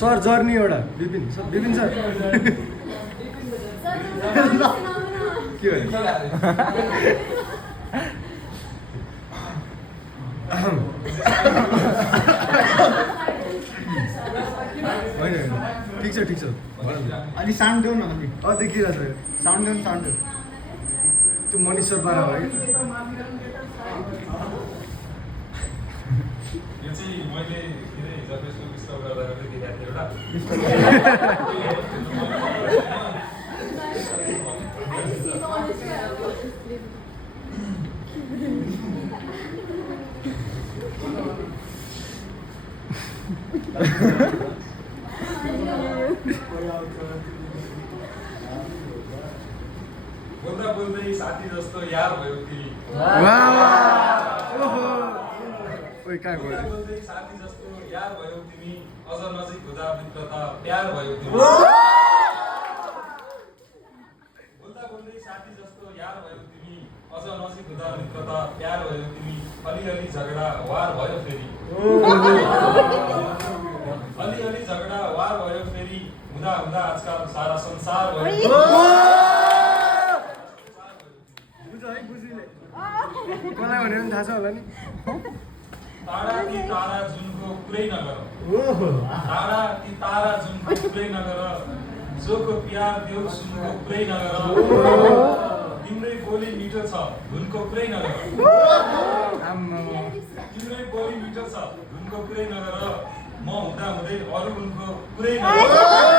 sir journey एउटा Vipin sir के भयो होइन ठिक छ अलि साउन्ड देऊ न अलि देखिरहेछ साउन्ड देऊ त्यो मनिष सर पारा हो यो चाहिँ मैले किन हिजो फेसबुक स्टक गर्दाखेरि देखाएको थिएँ बोल्दा बोल्दै साथी जस्तो यार भयो तिमी कहाँ गयो बोल्दै साथी जस्तो यार भयो तिमी अझ नजिक हुँदा मित्रता प्यार भयो तिमी बोल्दा बोल्दै साथी जस्तो यार भयो तिमी अझ नजिक हुँदा मित्रता प्यार भयो तिमी अलिअलि झगडा वार भयो फेरि अलिअलि झगडा वार भयो फेरि हुँदा हुँदा आजकल सारा संसार भयो कसलाई भनेर पनि थाहा छ होला नि तारा ती तारा जुनको कुरै नगर तारा ती तारा जुनको कुरै नगर जोको प्यार देऊ सुनको कुरै नगर तिम्रै बोली मिठो छ धुनको कुरै नगर तिम्रै बोली मिठो छ धुनको कुरै नगर म हुँदा हुँदै अरू उनको कुरै नगर